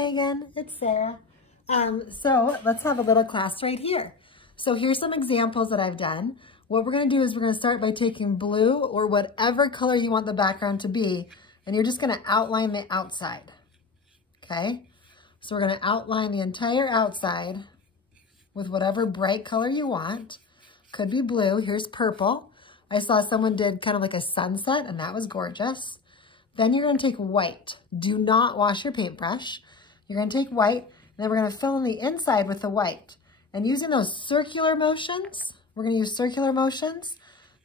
Megan, it's Sarah. So let's have a little class right here. So here's some examples that I've done. What we're gonna do is we're gonna start by taking blue or whatever color you want the background to be, and you're just gonna outline the outside, okay? So we're gonna outline the entire outside with whatever bright color you want. Could be blue, here's purple. I saw someone did kind of like a sunset and that was gorgeous. Then you're gonna take white. Do not wash your paintbrush. You're gonna take white, and then we're gonna fill in the inside with the white. And using those circular motions, we're gonna use circular motions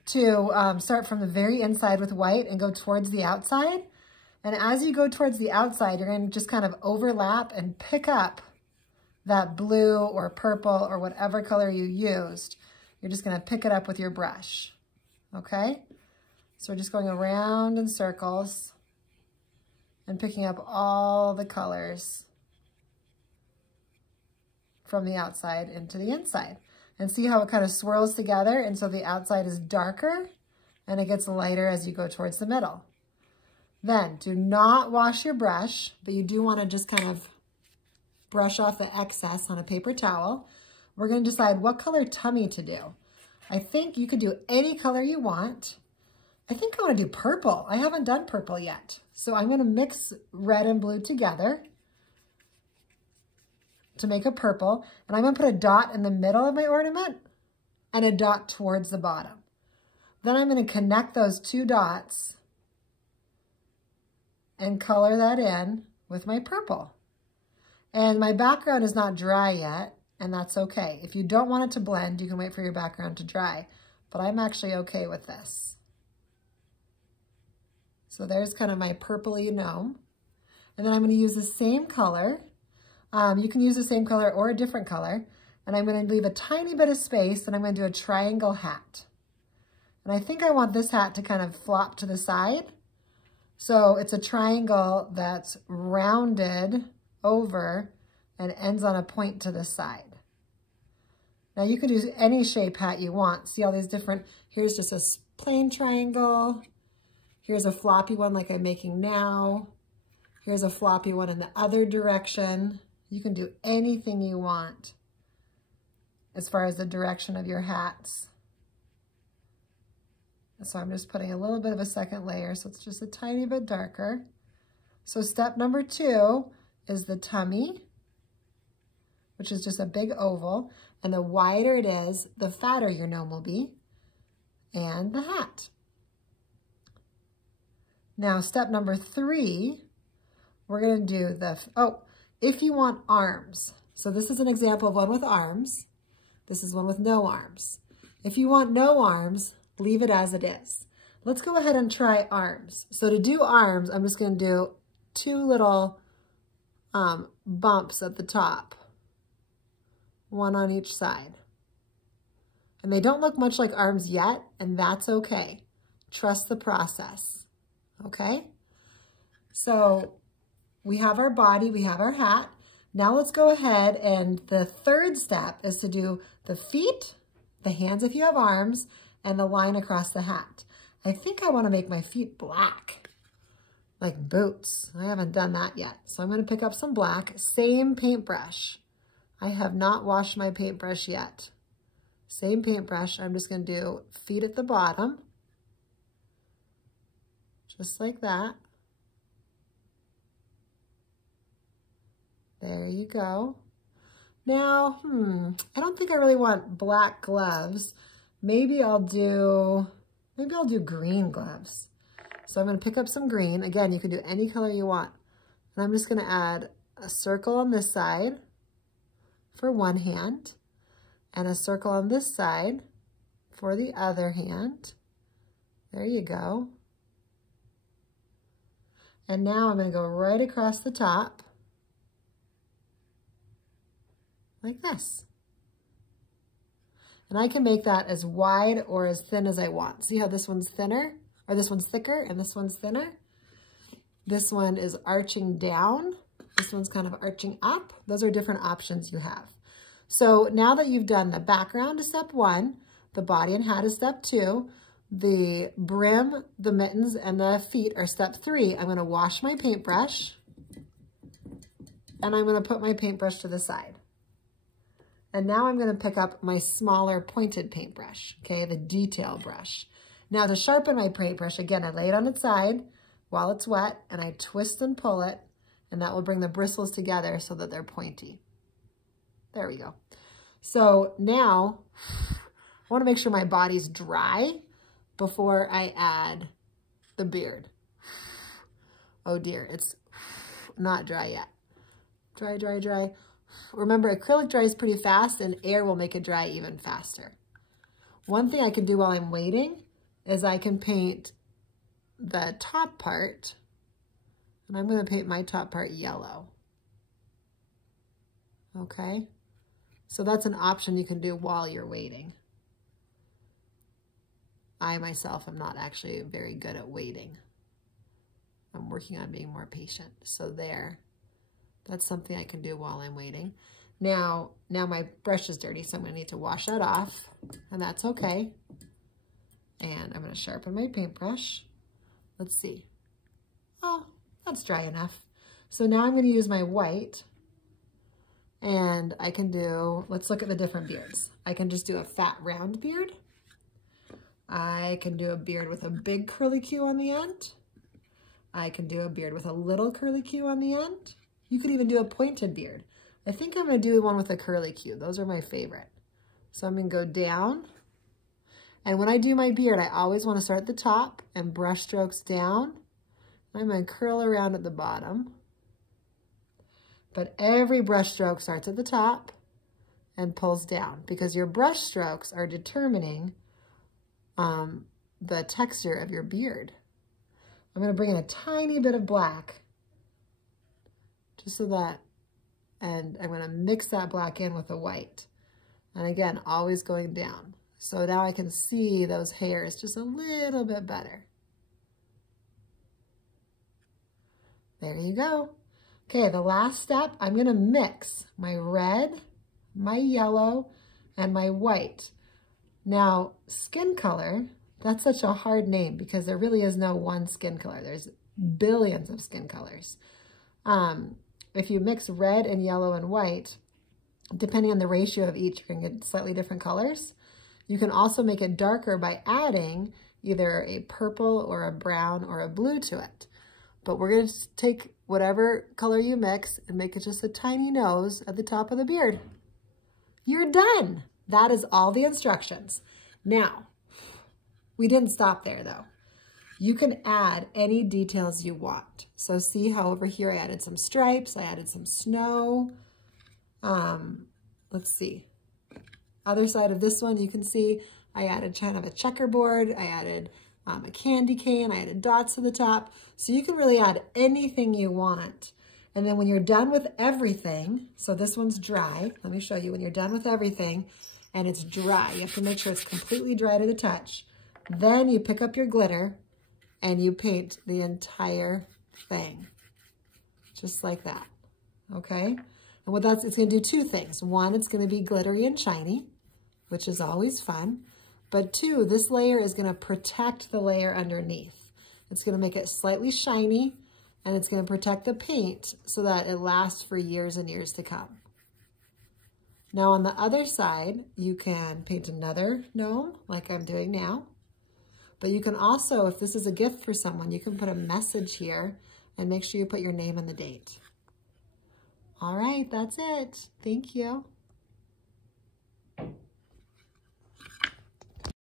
to start from the very inside with white and go towards the outside. And as you go towards the outside, you're gonna just kind of overlap and pick up that blue or purple or whatever color you used. You're just gonna pick it up with your brush, okay? So we're just going around in circles and picking up all the colors from the outside into the inside. And see how it kind of swirls together, and so the outside is darker and it gets lighter as you go towards the middle. Then do not wash your brush, but you do want to just kind of brush off the excess on a paper towel. We're going to decide what color tummy to do. I think you could do any color you want. I think I want to do purple. I haven't done purple yet. So I'm going to mix red and blue together to make a purple. And I'm going to put a dot in the middle of my ornament and a dot towards the bottom. Then I'm going to connect those two dots and color that in with my purple. And my background is not dry yet, and that's okay. If you don't want it to blend, you can wait for your background to dry. But I'm actually okay with this. So there's kind of my purpley gnome. And then I'm going to use the same color. You can use the same color or a different color. And I'm going to leave a tiny bit of space, and I'm going to do a triangle hat. And I think I want this hat to kind of flop to the side. So it's a triangle that's rounded over and ends on a point to the side. Now you can do any shape hat you want. See all these different, here's just a plain triangle. Here's a floppy one like I'm making now. Here's a floppy one in the other direction. You can do anything you want as far as the direction of your hats. So I'm just putting a little bit of a second layer, so it's just a tiny bit darker. So step number 2 is the tummy, which is just a big oval. And the wider it is, the fatter your gnome will be, and the hat. Now, step number 3, we're going to do the, if you want arms. So this is an example of one with arms. This is one with no arms. If you want no arms, leave it as it is. Let's go ahead and try arms. So to do arms, I'm just going to do 2 little bumps at the top, one on each side. And they don't look much like arms yet, and that's okay. Trust the process. Okay, so we have our body, we have our hat. Now let's go ahead, and the third step is to do the feet, the hands if you have arms, and the line across the hat. I think I want to make my feet black, like boots. I haven't done that yet. So I'm going to pick up some black, same paintbrush. I have not washed my paintbrush yet. Same paintbrush, I'm just going to do feet at the bottom. Just like that. There you go. Now, I don't think I really want black gloves. Maybe I'll do green gloves. So I'm going to pick up some green. Again, you can do any color you want. And I'm just going to add a circle on this side for one hand and a circle on this side for the other hand. There you go. And now I'm going to go right across the top like this. And I can make that as wide or as thin as I want. See how this one's thinner, or this one's thicker and this one's thinner? This one is arching down. This one's kind of arching up. Those are different options you have. So now that you've done the background is step 1, the body and hat is step 2, the brim, the mittens, and the feet are step 3. I'm going to wash my paintbrush and I'm gonna put my paintbrush to the side. And now I'm gonna pick up my smaller pointed paintbrush, okay, the detail brush. Now to sharpen my paintbrush, again, I lay it on its side while it's wet, and I twist and pull it, and that will bring the bristles together so that they're pointy. There we go. So now, I wanna make sure my body's dry before I add the beard. Oh dear, it's not dry yet. Dry, dry, dry. Remember, acrylic dries pretty fast, and air will make it dry even faster. One thing I can do while I'm waiting is I can paint the top part, and I'm gonna paint my top part yellow. Okay, so that's an option you can do while you're waiting. I myself am not actually very good at waiting. I'm working on being more patient. So there, that's something I can do while I'm waiting. Now my brush is dirty, so I'm gonna need to wash that off, and that's okay. And I'm gonna sharpen my paintbrush. Let's see. Oh, that's dry enough. So now I'm gonna use my white, and I can do, let's look at the different beards. I can just do a fat round beard. I can do a beard with a big curly Q on the end. I can do a beard with a little curly Q on the end. You could even do a pointed beard. I think I'm gonna do one with a curly Q. Those are my favorite. So I'm gonna go down. And when I do my beard, I always wanna start at the top and brush strokes down. I'm gonna curl around at the bottom. But every brush stroke starts at the top and pulls down, because your brush strokes are determining the texture of your beard. I'm gonna bring in a tiny bit of black, just so that, and I'm gonna mix that black in with the white. And again, always going down. So now I can see those hairs just a little bit better. There you go. Okay, the last step, I'm gonna mix my red, my yellow, and my white. Now, skin color, that's such a hard name because there really is no one skin color. There's billions of skin colors. If you mix red and yellow and white, depending on the ratio of each, you can get slightly different colors. You can also make it darker by adding either a purple or a brown or a blue to it. But we're gonna take whatever color you mix and make it just a tiny nose at the top of the beard. You're done. That is all the instructions. Now, we didn't stop there though. You can add any details you want. So see how over here I added some stripes, I added some snow. Let's see. Other side of this one, you can see I added kind of a checkerboard, I added a candy cane, I added dots to the top. So you can really add anything you want. And then when you're done with everything, so this one's dry, let me show you, when you're done with everything and it's dry, you have to make sure it's completely dry to the touch. Then you pick up your glitter and you paint the entire thing, just like that, okay? And what that's, it's gonna do two things. One, it's gonna be glittery and shiny, which is always fun. But two, this layer is gonna protect the layer underneath. It's gonna make it slightly shiny, and it's gonna protect the paint so that it lasts for years and years to come. Now on the other side, you can paint another gnome like I'm doing now. But you can also, if this is a gift for someone, you can put a message here and make sure you put your name and the date. All right, that's it. Thank you.